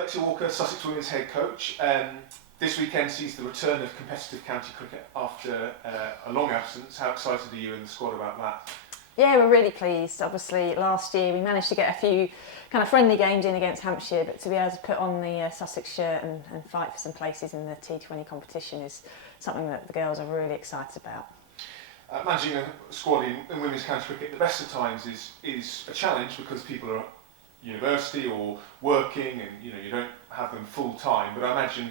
Alexia Walker, Sussex Women's head coach. This weekend sees the return of competitive county cricket after a long absence. How excited are you and the squad about that? Yeah, we're really pleased. Obviously, last year we managed to get a few kind of friendly games in against Hampshire, but to be able to put on the Sussex shirt and fight for some places in the T20 competition is something that the girls are really excited about. Managing a squad in women's county cricket at the best of times is a challenge because people are at university or working and you don't have them full time, but I imagine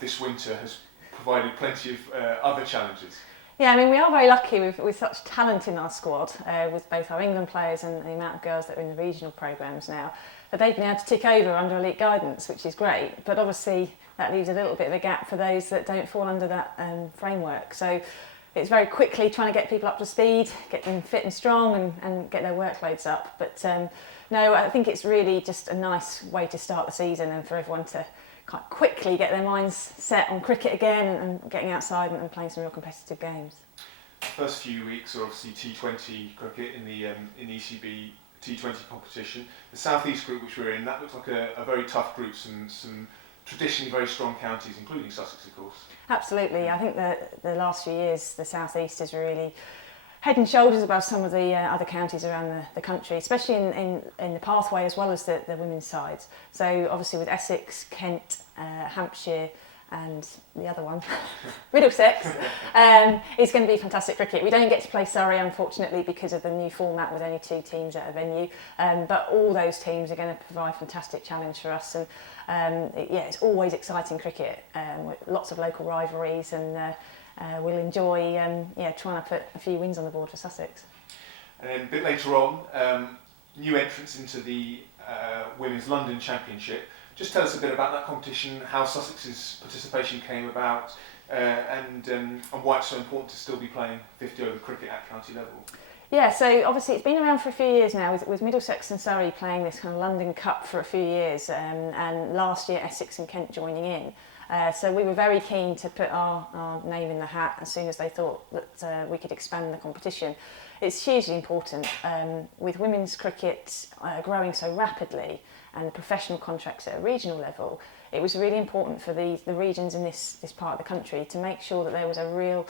this winter has provided plenty of other challenges. Yeah, I mean, we are very lucky with such talent in our squad, with both our England players and the amount of girls that are in the regional programmes now, that they've been able to tick over under elite guidance, which is great. But obviously that leaves a little bit of a gap for those that don't fall under that framework. So it's very quickly trying to get people up to speed, get them fit and strong and get their workloads up. But no, I think it's really just a nice way to start the season and for everyone to quite quickly get their minds set on cricket again and getting outside and playing some real competitive games. First few weeks are obviously T20 cricket in the ECB T20 competition. The South East group which we're in, that looks like a very tough group, some traditionally very strong counties, including Sussex of course. Absolutely, I think that the last few years the South East is really head and shoulders above some of the other counties around the country, especially in the pathway as well as the women's sides. So obviously with Essex, Kent, Hampshire and the other one, Middlesex, it's going to be fantastic cricket. We don't get to play Surrey unfortunately because of the new format with only 2 teams at a venue, but all those teams are going to provide a fantastic challenge for us and it's always exciting cricket, with lots of local rivalries and we'll enjoy trying to put a few wins on the board for Sussex. And then a bit later on, new entrants into the Women's London Championship. Just tell us a bit about that competition, how Sussex's participation came about, and why it's so important to still be playing 50 over cricket at county level. Yeah, so obviously it's been around for a few years now with Middlesex and Surrey playing this kind of London Cup for a few years, and last year Essex and Kent joining in. So we were very keen to put our name in the hat as soon as they thought that we could expand the competition. It's hugely important with women's cricket growing so rapidly and the professional contracts at a regional level. It was really important for the regions in this part of the country to make sure that there was a real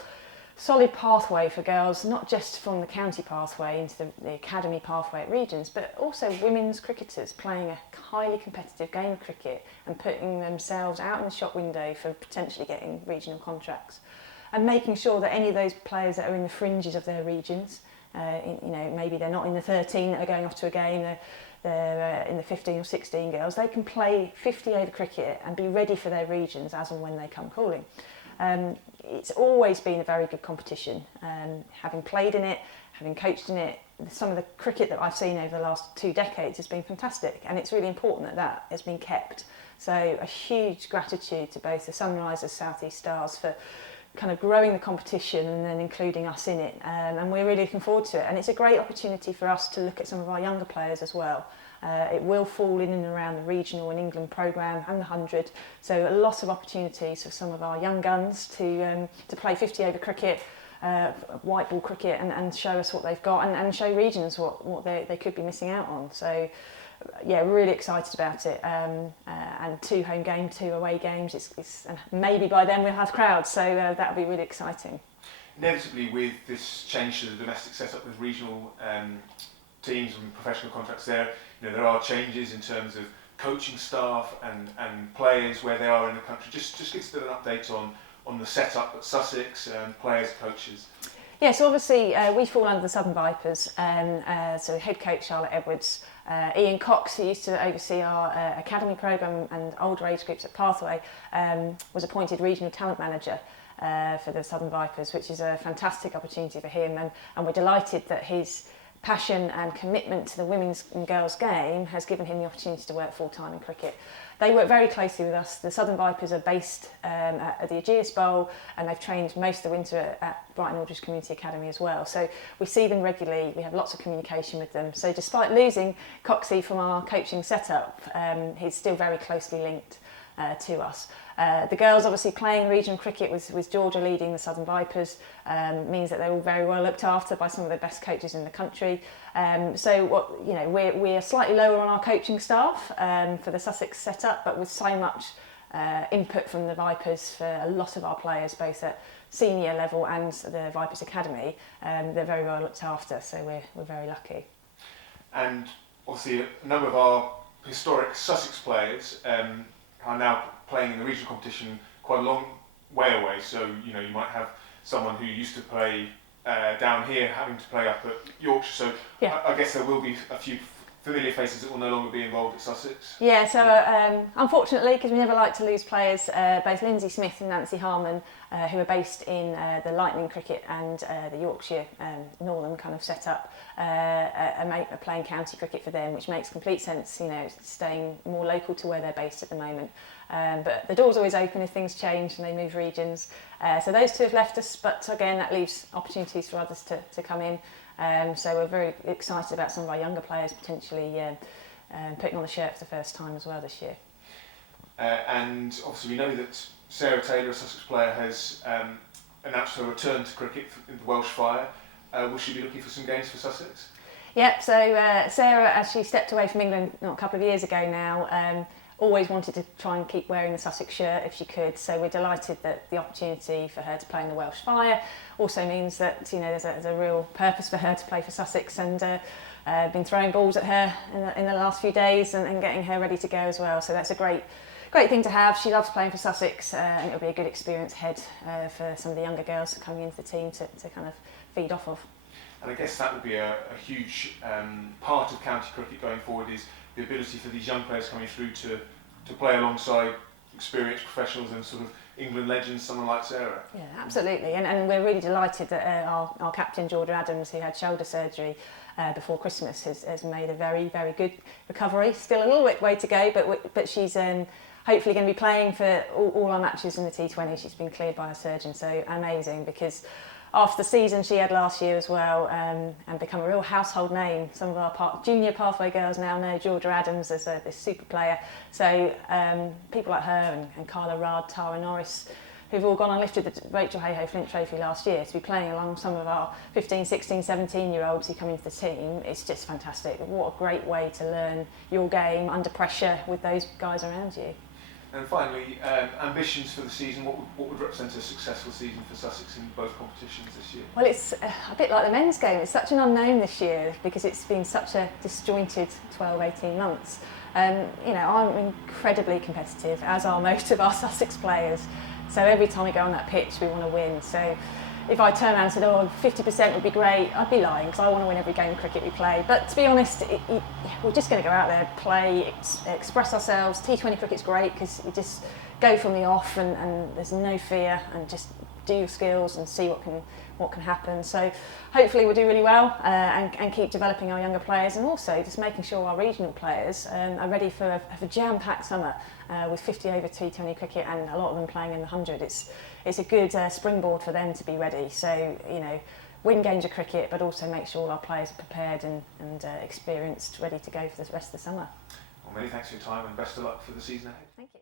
solid pathway for girls, not just from the county pathway into the academy pathway at regions, but also women's cricketers playing a highly competitive game of cricket and putting themselves out in the shop window for potentially getting regional contracts. And making sure that any of those players that are in the fringes of their regions, maybe they're not in the 13 that are going off to a game, they're in the 15 or 16 girls, they can play 50 over cricket and be ready for their regions as and when they come calling. It's always been a very good competition. Having played in it, having coached in it, some of the cricket that I've seen over the last 2 decades has been fantastic, and it's really important that has been kept. So a huge gratitude to both the Sunrisers, South East Stars for kind of growing the competition and then including us in it, and we're really looking forward to it. And it's a great opportunity for us to look at some of our younger players as well. It will fall in and around the regional and England programme and the 100, so a lot of opportunities for some of our young guns to play 50 over cricket, white ball cricket, and show us what they've got and show regions what they could be missing out on. So yeah, really excited about it, and 2 home games, 2 away games, and maybe by then we'll have crowds, so that'll be really exciting. Inevitably with this change to the domestic setup with regional teams and professional contracts there are changes in terms of coaching staff and players where they are in the country. Just give us a bit of an update on the setup at Sussex, players, coaches. Yeah, so obviously we fall under the Southern Vipers, so head coach Charlotte Edwards, Ian Cox, who used to oversee our academy programme and older age groups at Pathway, was appointed regional talent manager for the Southern Vipers, which is a fantastic opportunity for him, and we're delighted that his passion and commitment to the women's and girls game has given him the opportunity to work full-time in cricket. They work very closely with us. The Southern Vipers are based at the Aegeus Bowl, and they've trained most of the winter at Brighton Aldridge Community Academy as well. So we see them regularly, we have lots of communication with them. So despite losing Coxie from our coaching setup, he's still very closely linked. to us. The girls obviously playing regional cricket with Georgia leading the Southern Vipers means that they're all very well looked after by some of the best coaches in the country. We're slightly lower on our coaching staff for the Sussex setup, but with so much input from the Vipers for a lot of our players, both at senior level and the Vipers Academy, they're very well looked after, so we're very lucky. And obviously a number of our historic Sussex players are now playing in the regional competition quite a long way away, so you might have someone who used to play down here having to play up at Yorkshire, so yeah. I guess there will be a few familiar faces that will no longer be involved at Sussex. Yeah, so unfortunately, because we never like to lose players, both Lindsay Smith and Nancy Harman, who are based in the Lightning Cricket and the Yorkshire Northern kind of setup, are playing county cricket for them, which makes complete sense, staying more local to where they're based at the moment. But the door's always open if things change and they move regions. So those two have left us, but again, that leaves opportunities for others to come in. So we're very excited about some of our younger players potentially putting on the shirt for the first time as well this year. And obviously we know that Sarah Taylor, a Sussex player, has announced her return to cricket in the Welsh Fire. Will she be looking for some games for Sussex? Yep, so Sarah, as she stepped away from England a couple of years ago now, always wanted to try and keep wearing the Sussex shirt if she could, so we're delighted that the opportunity for her to play in the Welsh Fire also means that there's a real purpose for her to play for Sussex, and been throwing balls at her in the last few days and getting her ready to go as well, so that's a great thing to have. She loves playing for Sussex, and it'll be a good experience ahead for some of the younger girls coming into the team to kind of feed off of. And I guess that would be a huge part of county cricket going forward, is the ability for these young players coming through to play alongside experienced professionals and sort of England legends, someone like Sarah. Yeah, absolutely, and we're really delighted that our captain Georgia Adams, who had shoulder surgery before Christmas, has made a very, very good recovery. Still a little bit way to go, but she's hopefully going to be playing for all our matches in the T20. She's been cleared by a surgeon, so amazing, because after the season she had last year as well, and become a real household name. Some of our junior pathway girls now know Georgia Adams as this super player. So people like her and Carla Rudd, Tara Norris, who've all gone and lifted the Rachel Hayhoe Flint Trophy last year, to be playing along some of our 15, 16, 17-year-olds who come into the team, it's just fantastic. What a great way to learn your game under pressure with those guys around you. And finally, ambitions for the season. What would represent a successful season for Sussex in both competitions this year? Well, it's a bit like the men's game. It's such an unknown this year because it's been such a disjointed 12, 18 months. I'm incredibly competitive, as are most of our Sussex players. So every time we go on that pitch, we want to win. So if I turn around and said, 50% would be great, I'd be lying, because I want to win every game of cricket we play. But to be honest, we're just going to go out there, play, express ourselves. T20 cricket's great because you just go from the off and there's no fear, and just do your skills and see what can happen. So hopefully we'll do really well and keep developing our younger players, and also just making sure our regional players are ready for a jam-packed summer with 50 over T20 cricket and a lot of them playing in the 100. It's a good springboard for them to be ready. So, win games of cricket, but also make sure all our players are prepared and experienced, ready to go for the rest of the summer. Well, many thanks for your time and best of luck for the season ahead. Thank you.